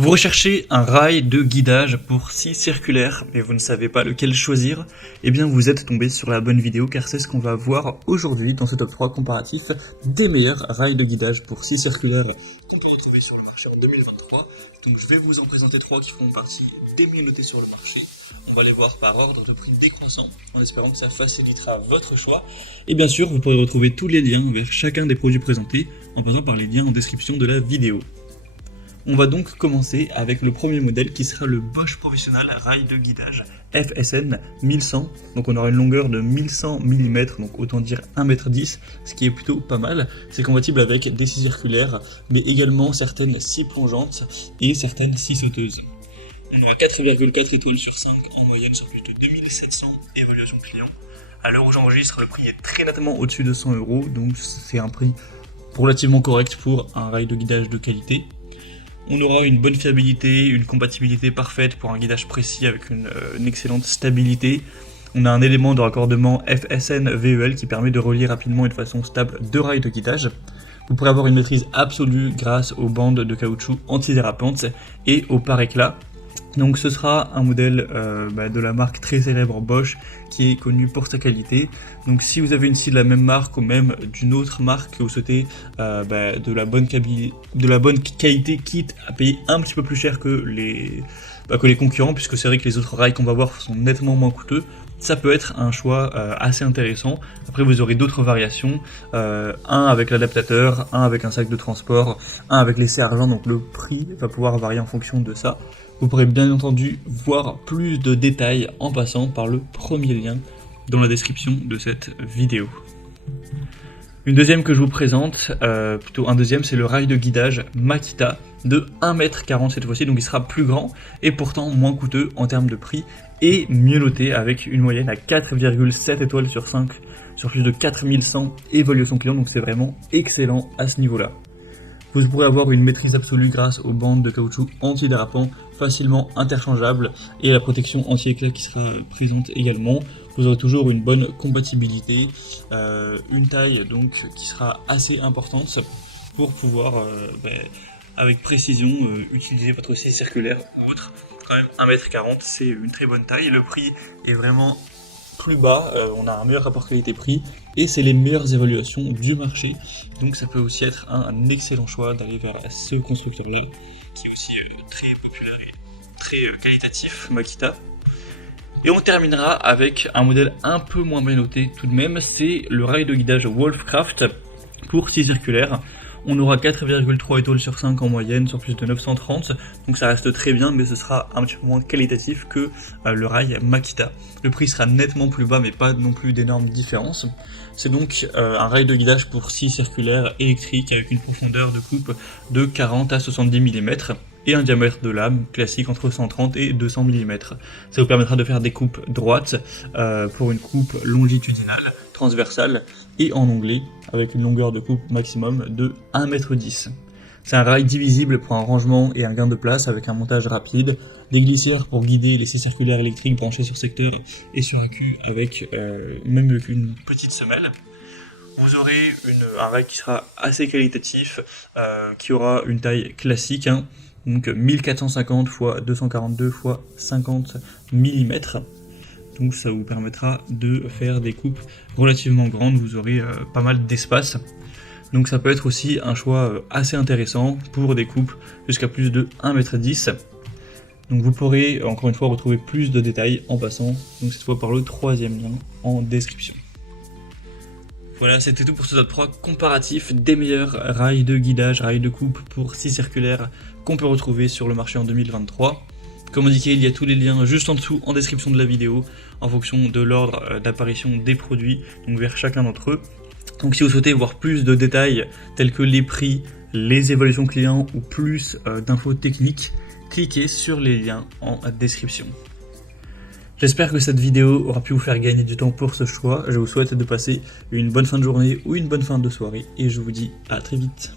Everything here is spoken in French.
Vous recherchez un rail de guidage pour scie circulaire, mais vous ne savez pas lequel choisir? Eh bien, vous êtes tombé sur la bonne vidéo, car c'est ce qu'on va voir aujourd'hui dans ce top 3 comparatif des meilleurs rails de guidage pour scie circulaire qu'on peut retrouver sur le marché en 2023. Donc, je vais vous en présenter 3 qui font partie des mieux notés sur le marché. On va les voir par ordre de prix décroissant, en espérant que ça facilitera votre choix. Et bien sûr, vous pourrez retrouver tous les liens vers chacun des produits présentés en passant par les liens en description de la vidéo. On va donc commencer avec le premier modèle qui sera le Bosch Professional rail de guidage FSN 1100. Donc on aura une longueur de 1100 mm, donc autant dire 1,10 m, ce qui est plutôt pas mal. C'est compatible avec des scies circulaires, mais également certaines scies plongeantes et certaines scies sauteuses. On aura 4,4 étoiles sur 5 en moyenne sur plus de 2700 évaluations clients. À l'heure où j'enregistre, le prix est très nettement au-dessus de 100 €, donc c'est un prix relativement correct pour un rail de guidage de qualité. On aura une bonne fiabilité, une compatibilité parfaite pour un guidage précis avec une excellente stabilité. On a un élément de raccordement FSN VEL qui permet de relier rapidement et de façon stable deux rails de guidage. Vous pourrez avoir une maîtrise absolue grâce aux bandes de caoutchouc antidérapantes et au pare-éclat. Donc ce sera un modèle de la marque très célèbre Bosch qui est connue pour sa qualité. Donc si vous avez une scie de la même marque ou même d'une autre marque que vous souhaitez de la bonne qualité, quitte à payer un petit peu plus cher que les concurrents, puisque c'est vrai que les autres rails qu'on va voir sont nettement moins coûteux, ça peut être un choix assez intéressant. Après vous aurez d'autres variations, un avec l'adaptateur, un avec un sac de transport, un avec les serre-joints, donc le prix va pouvoir varier en fonction de ça. Vous pourrez bien entendu voir plus de détails en passant par le premier lien dans la description de cette vidéo. Une deuxième que je vous présente, plutôt un deuxième, c'est le rail de guidage Makita de 1,40 m cette fois-ci, donc il sera plus grand et pourtant moins coûteux en termes de prix et mieux noté avec une moyenne à 4,7 étoiles sur 5 sur plus de 4100 évaluations clients, donc c'est vraiment excellent à ce niveau-là. Vous pourrez avoir une maîtrise absolue grâce aux bandes de caoutchouc antidérapants facilement interchangeables et la protection anti-éclat qui sera présente également. Vous aurez toujours une bonne compatibilité, une taille donc qui sera assez importante pour pouvoir avec précision utiliser votre scie circulaire ou autre. Quand même 1,40 m, c'est une très bonne taille. Le prix est vraiment plus bas, on a un meilleur rapport qualité-prix et c'est les meilleures évaluations du marché, donc ça peut aussi être un excellent choix d'aller vers ce constructeur-là qui est aussi très populaire et très qualitatif, Makita. Et on terminera avec un modèle un peu moins bien noté tout de même, c'est le rail de guidage Wolfcraft pour scie circulaire. On aura 4,3 étoiles sur 5 en moyenne sur plus de 930, donc ça reste très bien, mais ce sera un petit peu moins qualitatif que le rail Makita. Le prix sera nettement plus bas, mais pas non plus d'énormes différences. C'est donc un rail de guidage pour scie circulaire électrique avec une profondeur de coupe de 40 à 70 mm et un diamètre de lame classique entre 130 et 200 mm. Ça vous permettra de faire des coupes droites pour une coupe longitudinale, transversale et en onglet avec une longueur de coupe maximum de 1,10 m. C'est un rail divisible pour un rangement et un gain de place avec un montage rapide, des glissières pour guider les scies circulaires électriques branchées sur secteur et sur accu avec même une petite semelle. Vous aurez un rail qui sera assez qualitatif, qui aura une taille classique, donc 1450 x 242 x 50 mm. Donc ça vous permettra de faire des coupes relativement grandes, vous aurez pas mal d'espace. Donc ça peut être aussi un choix assez intéressant pour des coupes jusqu'à plus de 1,10 m. Donc vous pourrez encore une fois retrouver plus de détails en passant, donc cette fois par le troisième lien en description. Voilà, c'était tout pour ce top 3 comparatif des meilleurs rails de guidage, rails de coupe pour scie circulaire qu'on peut retrouver sur le marché en 2023. Comme indiqué, il y a tous les liens juste en dessous en description de la vidéo en fonction de l'ordre d'apparition des produits, donc vers chacun d'entre eux. Donc si vous souhaitez voir plus de détails tels que les prix, les évaluations clients ou plus d'infos techniques, cliquez sur les liens en description. J'espère que cette vidéo aura pu vous faire gagner du temps pour ce choix. Je vous souhaite de passer une bonne fin de journée ou une bonne fin de soirée et je vous dis à très vite.